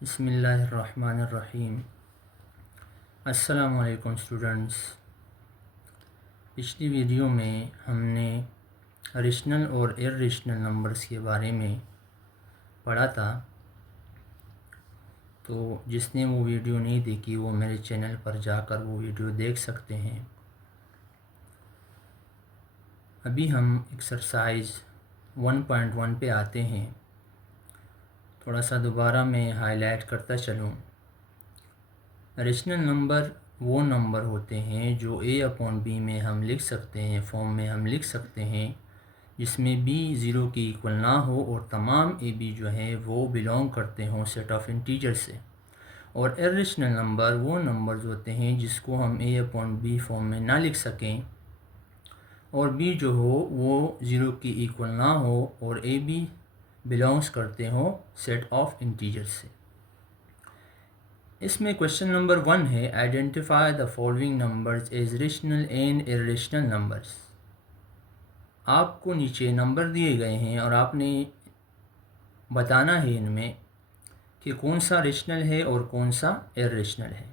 बिस्मिल्लाहिर्रहमानिर्रहीम। अस्सलामुअलैकुम स्टूडेंट्स। पिछली वीडियो में हमने रेशनल और इर्रेशनल नंबर्स के बारे में पढ़ा था, तो जिसने वो वीडियो नहीं देखी वो मेरे चैनल पर जाकर वो वीडियो देख सकते हैं। अभी हम एक्सरसाइज 1.1 पे आते हैं। थोड़ा सा दोबारा मैं हाईलाइट करता चलूँ। रेशनल नंबर वो नंबर होते हैं जो a अपॉन बी में हम लिख सकते हैं, फॉर्म में हम लिख सकते हैं, जिसमें b ज़ीरो की इक्वल ना हो और तमाम ए बी जो हैं वो बिलोंग करते हों सेट ऑफ इंटीजर से। और इर्रेशनल नंबर वो नंबर्स होते हैं जिसको हम a अपॉन बी फॉर्म में ना लिख सकें और b जो हो वो ज़ीरो की इक्वल ना हो और ए बी बिलोंग्स करते हों सेट ऑफ इंटीजर से। इसमें क्वेश्चन नंबर 1 है, identify the following numbers as rational and irrational numbers. आपको नीचे नंबर दिए गए हैं और आपने बताना है इनमें कि कौन सा रेशनल है और कौन सा इर्रेशनल है।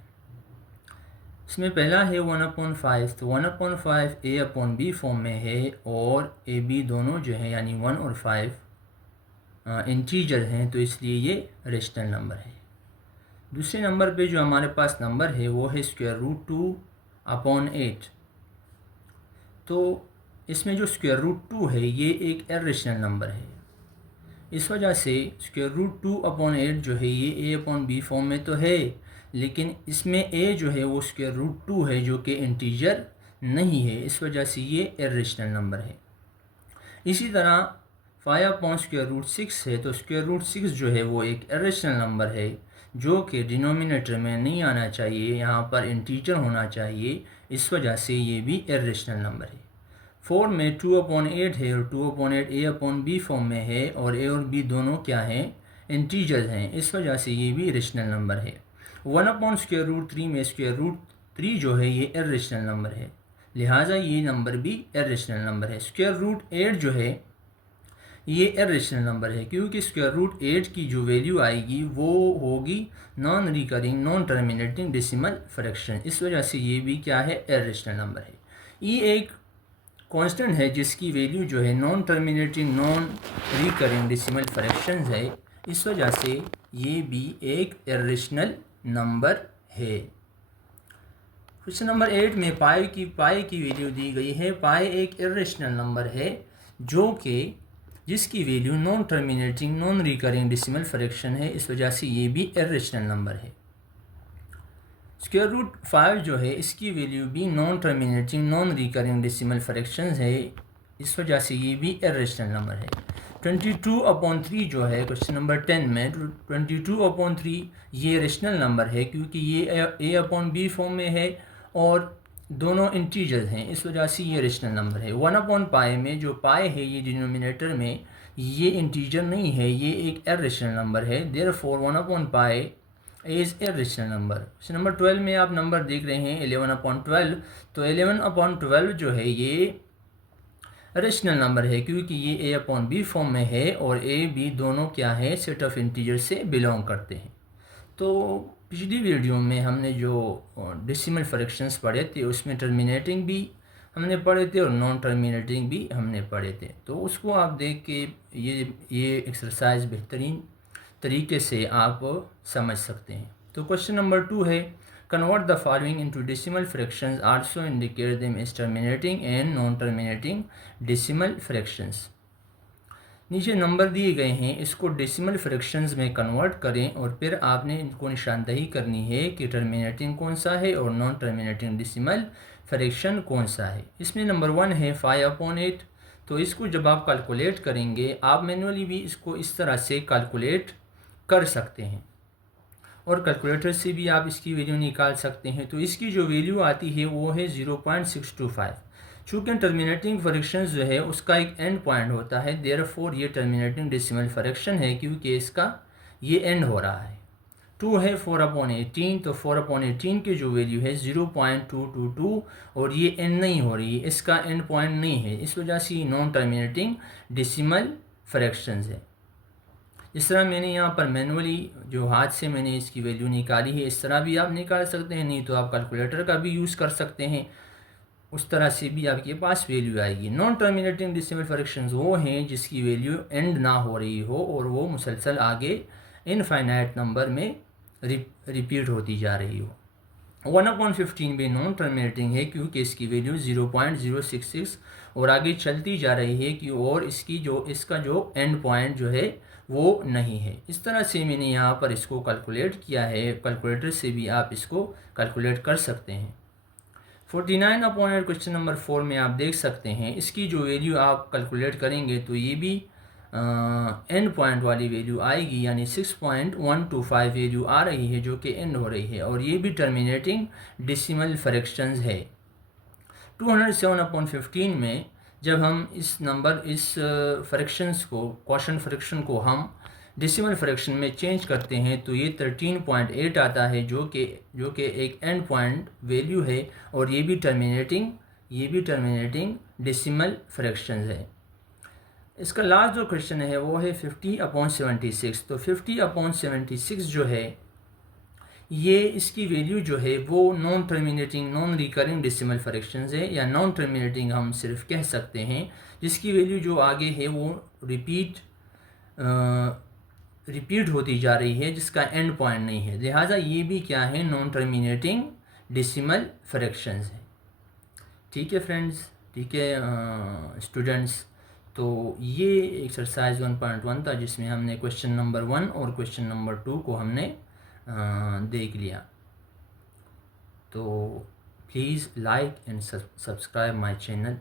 इसमें पहला है 1/5। तो 1/5 a अपॉन बी फॉर्म में है और ए बी दोनों जो हैं यानी 1 और 5 इंटीजर हैं, तो इसलिए ये रेशनल नंबर है। दूसरे नंबर पे जो हमारे पास नंबर है वो है √2/8। तो इसमें जो √2 है ये एक इर्रेशनल नंबर है। इस वजह से √2/8 जो है ये a अपॉन बी फॉर्म में तो है, लेकिन इसमें a जो है वो √2 है जो कि इंटीजर नहीं है, इस वजह से ये इर्रेशनल नंबर है। इसी तरह 5/√6 है, तो √6 जो है वो एक इर्रेशनल नंबर है जो कि डिनोमिनेटर में नहीं आना चाहिए, यहाँ पर इंटीजर होना चाहिए, इस वजह से ये भी इर्रेशनल नंबर है। 4 में 2/8 है और 2/8 a अपॉन बी फॉर्म में है और a और b दोनों क्या हैं, इंटीजर्स हैं, इस वजह से ये भी रेशनल नंबर है। 1/√3 में √3 जो है ये इर्रेशनल नंबर है, लिहाजा ये नंबर भी इर्रेशनल नंबर है। √8 जो है ये इर्रेशनल नंबर है क्योंकि √8 की जो वैल्यू आएगी वो होगी non recurring non terminating decimal fraction, इस वजह से ये भी क्या है, इर्रेशनल नंबर है। ये एक कांस्टेंट है जिसकी वैल्यू जो है non terminating non recurring decimal fractions है, इस वजह से ये भी एक इर्रेशनल नंबर है। क्वेश्चन नंबर 8 में पाई की वैल्यू दी गई है। पाई एक इर्रेशनल नंबर है जो कि जिसकी value non terminating non recurring decimal fraction है, इस वजह से ये भी इर्रेशनल नंबर है। √5 जो है इसकी वैल्यू भी non terminating non recurring decimal fractions है, इस वजह से ये भी इर्रेशनल नंबर है। 22/3 जो है क्वेश्चन नंबर 10 में 22/3 ये रेशनल नंबर है क्योंकि ये a अपॉन बी फॉर्म में है और दोनों इंटीजर्स हैं, इस वजह से ये रेशनल नंबर है। 1/π में जो पाई है ये डिनोमिनेटर में ये इंटीजर नहीं है, ये एक इर्रेशनल नंबर है, therefore 1/π is irrational number. Question number 12 में आप नंबर देख रहे हैं 11/12। तो 11/12 जो है ये रेशनल नंबर है क्योंकि ये a अपॉन बी फॉर्म में है और a b दोनों क्या है, सेट ऑफ इंटीजर से बिलोंग करते हैं। तो पिछली वीडियो में हमने जो डेसिमल फ्रैक्शंस पढ़े थे उसमें टर्मिनेटिंग भी हमने पढ़े थे और नॉन टर्मिनेटिंग भी हमने पढ़े थे, तो उसको आप देख के ये एक्सरसाइज बेहतरीन तरीके से आप समझ सकते हैं। तो क्वेश्चन नंबर 2 है, convert the following into decimal fractions, also indicate them as terminating and non terminating decimal fractions. नीचे नंबर दिए गए हैं, इसको डेसिमल फ्रैक्शंस में कन्वर्ट करें और फिर आपने इनको निशानदही करनी है कि टर्मिनेटिंग कौन सा है और नॉन टर्मिनेटिंग डेसिमल फ्रैक्शन कौन सा है। इसमें नंबर 1 है 5/8। तो इसको जब आप कैलकुलेट करेंगे आप मैनुअली भी इसको इस तरह से कैलकुलेट कर सकते हैं और कैलकुलेटर से भी आप इसकी वैल्यू निकाल सकते हैं। तो इसकी जो वैल्यू आती है वो है 0.625। चूँकि टर्मिनेटिंग फ्रैक्शन जो है उसका एक एंड पॉइंट होता है, देयरफॉर ये टर्मिनेटिंग डेसिमल फ्रैक्शन है क्योंकि इसका ये एंड हो रहा है। 2 है 4/18, तो 4/18 की जो वैल्यू है 0.222 और ये एंड नहीं हो रही है, इसका एंड पॉइंट नहीं है, इस वजह से नॉन टर्मिनेटिंग डेसिमल फ्रैक्शंस है। इस तरह मैंने यहाँ पर मैनुअली जो हाथ से मैंने इसकी वैल्यू निकाली है, इस तरह भी आप निकाल सकते हैं, नहीं तो आप कैलकुलेटर का भी यूज़ कर सकते हैं, उस तरह से भी आपके पास वैल्यू आएगी। नॉन टर्मिनेटिंग डेसिमल फ्रैक्शंस वो हैं जिसकी वैल्यू एंड ना हो रही हो और वो मुसलसल आगे इनफाइनाइट नंबर में रिपीट होती जा रही हो। 1/15 भी नॉन टर्मिनेटिंग है क्योंकि इसकी वैल्यू 0.066 और आगे चलती जा रही है कि और इसका जो एंड पॉइंट जो है वो नहीं है। इस तरह से मैंने यहाँ पर इसको कैलकुलेट किया है, कैलकुलेटर से भी आप इसको कैलकुलेट कर सकते हैं। 49/8 क्वेश्चन नंबर 4 में आप देख सकते हैं, इसकी जो वैल्यू आप कैलकुलेट करेंगे तो ये भी एंड पॉइंट वाली वैल्यू आएगी, यानी 6.125 वैल्यू आ रही है जो कि एंड हो रही है, और ये भी टर्मिनेटिंग डेसिमल फ्रैक्शंस है। 207/15 में जब हम इस फ्रैक्शंस को, क्वोशंट फ्रैक्शन को हम डेसिमल फ्रैक्शन में चेंज करते हैं तो ये 13.8 आता है जो कि एक एंड पॉइंट वैल्यू है, और ये भी टर्मिनेटिंग डेसिमल फ्रैक्शंस है। इसका लास्ट जो क्वेश्चन है वो है 50/76। तो 50/76 जो है ये इसकी वैल्यू जो है वो non terminating non recurring decimal fractions है, या नॉन टर्मिनेटिंग हम सिर्फ कह सकते हैं, जिसकी वैल्यू जो आगे है वो रिपीट होती जा रही है, जिसका एंड पॉइंट नहीं है, लिहाजा ये भी क्या है, नॉन टर्मिनेटिंग डेसिमल फ्रैक्शंस है। ठीक है फ्रेंड्स, ठीक है स्टूडेंट्स, तो ये एक्सरसाइज 1.1 था जिसमें हमने क्वेश्चन नंबर 1 और क्वेश्चन नंबर 2 को हमने देख लिया। तो please like and subscribe my channel.